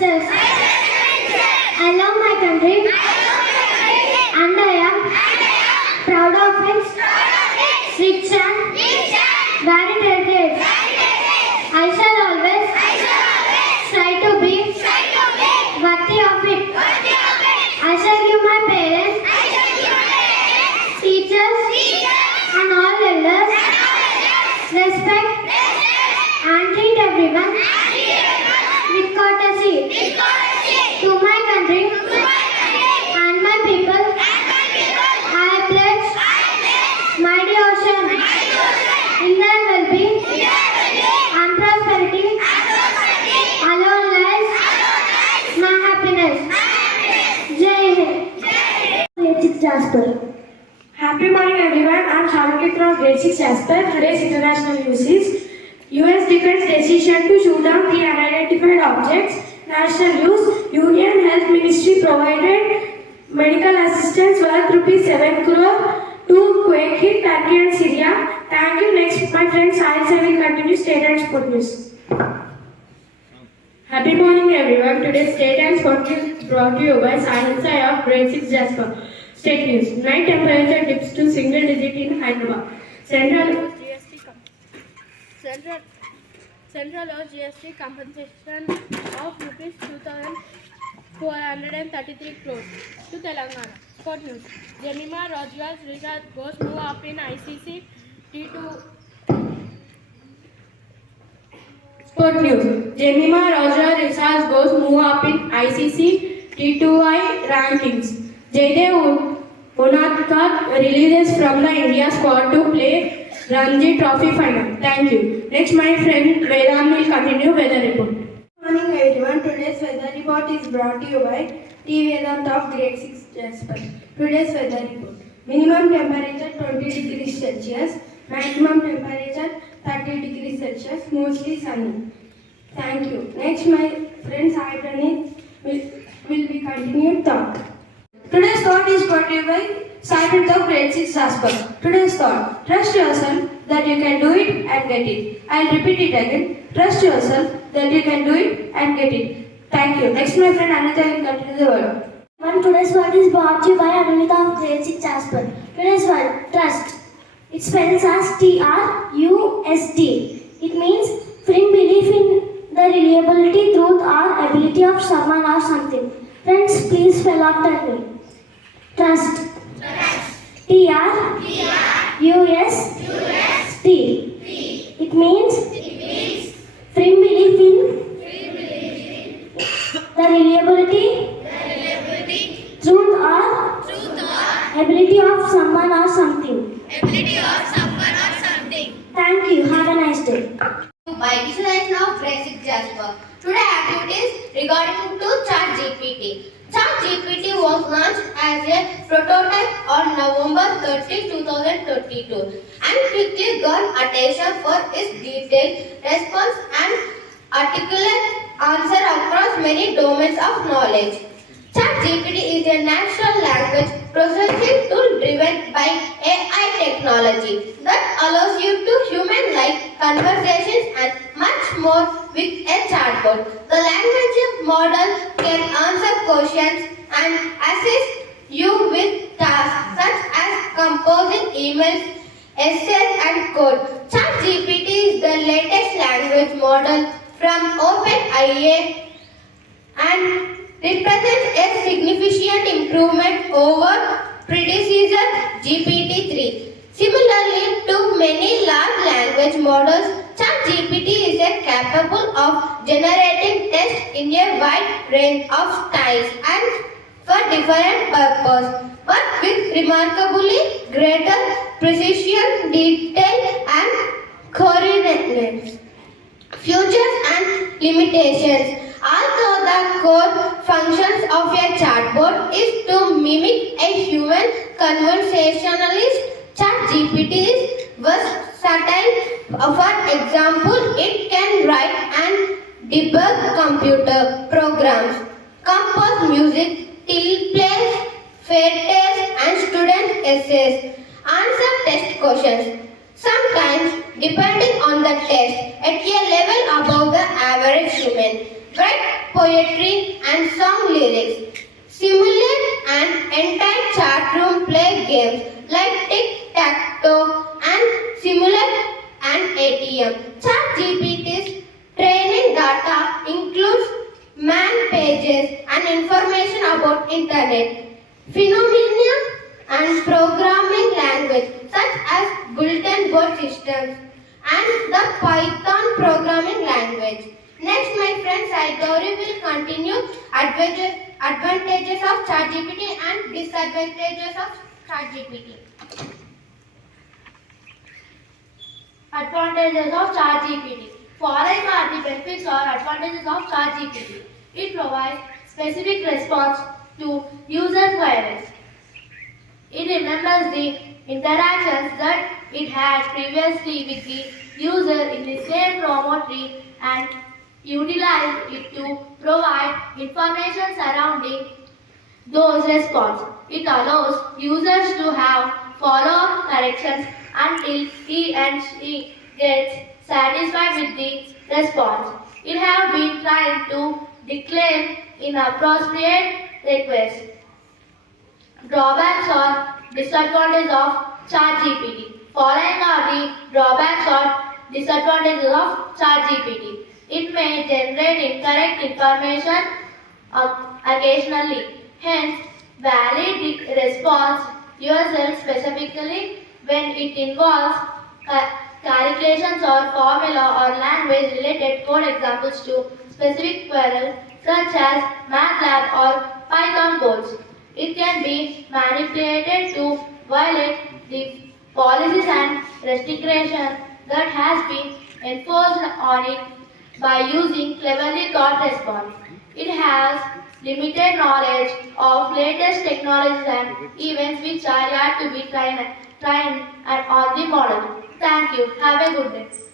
Ministers. I love my country and I am proud of its rich and varied heritage. I shall always try to be worthy of it. I shall give my parents, teachers and all elders respect and treat everyone with courtesy. To my country and my people, I pledge my devotion in their well-being and prosperity. Alone lies my happiness. Jai Hind. Grade 6 Jasper. Happy morning everyone, I am Shamaki from Grade 6 Jasper. Today's international news is US defense decision to shoot down 3 unidentified objects. National news, Union Health Ministry provided medical assistance worth rupees 7 crore to quake hit Turkey and Syria. Thank you. Next, my friend Science will continue state and sport news. Happy morning everyone. Today's state and sport news brought to you by Science of Grade 6 Jasper. State news. Night temperature dips to single digit in Hyderabad. Central GST compensation of rupees 2,433 crores to Telangana. Sport news. Jemima Rojwar's result goes move up in ICC T2. Sport news. Jemima Rojwar's result goes move up in ICC T2I rankings. Jaydev Unadkat releases from the India squad to play Ranji Trophy final. Thank you. Next, my friend Vedam will continue weather report. Good morning everyone. Today's weather report is brought to you by T. Vedant of Grade 6 Jasper. Today's weather report. Minimum temperature 20 degrees Celsius. Maximum temperature 30 degrees Celsius. Mostly sunny. Thank you. Next, my friend Sai Pranit will be continued talk. Today's thought is brought to you by Sergeant of Grade 6 Jasper. Today's thought, trust yourself that you can do it and get it. I'll repeat it again. Trust yourself that you can do it and get it. Thank you. Next, my friend Anita will continue the word. Today's word is brought to you by Anita of Grade 6 Jasper. Today's word, trust. It spells as T-R-U-S-T. It means firm belief in the reliability, truth or ability of someone or something. Friends, please spell after me. Trust. T-R-U-S-T. It means firm belief in the reliability, truth or ability of someone or something. Thank you. Have a nice day. By digitalization of Grade 6 Jasper. Today activities regarding to ChatGPT. ChatGPT was launched as a prototype on November 30, 2022 and quickly got attention for its detailed response and articulate answer across many domains of knowledge. ChatGPT is a natural language processing tool driven by AI technology that allows you to human-like conversations and much more with a chatbot. The language model can answer questions and assist you with tasks such as composing emails, essays and code. ChatGPT is the latest language model from OpenAI and represents a significant improvement over predecessor GPT-3. Similarly to many large language models, ChatGPT is capable of generating text in a wide range of styles and for different purposes, but with remarkably greater precision, detail and coherence. Features and limitations. Although the core functions of a chatbot is to mimic a human conversationalist, ChatGPT is versatile. For example, it can write and debug computer programs, compose music, teleplays, fairy tales and student essays, answer test questions. Sometimes, depending on the test, at a level above the average human. Write poetry, and song lyrics. Simulate an entire chat room, play games like tic-tac-toe and simulate an ATM. ChatGPT's training data includes man pages and information about internet, phenomena and programming language such as bulletin board systems and the Python programming language. Next, my friend Sai Gauri will continue advantages of ChatGPT and disadvantages of ChatGPT. Advantages of ChatGPT. Following are the benefits or advantages of ChatGPT. It provides specific response to user queries. It remembers the interactions that it had previously with the user in the same promo tree and utilize it to provide information surrounding those responses. It allows users to have follow-up corrections until he and she gets satisfied with the response. It has been trying to decline inappropriate requests. Drawbacks or disadvantages of ChatGPT. Following are the drawbacks or disadvantages of ChatGPT. It may generate incorrect information occasionally. Hence, valid response yourself specifically when it involves calculations or formula or language related code examples to specific queries such as MATLAB or Python codes. It can be manipulated to violate the policies and restrictions that has been enforced on it by using cleverly thought response. It has limited knowledge of latest technologies and events which are yet to be trained on the model. Thank you. Have a good day.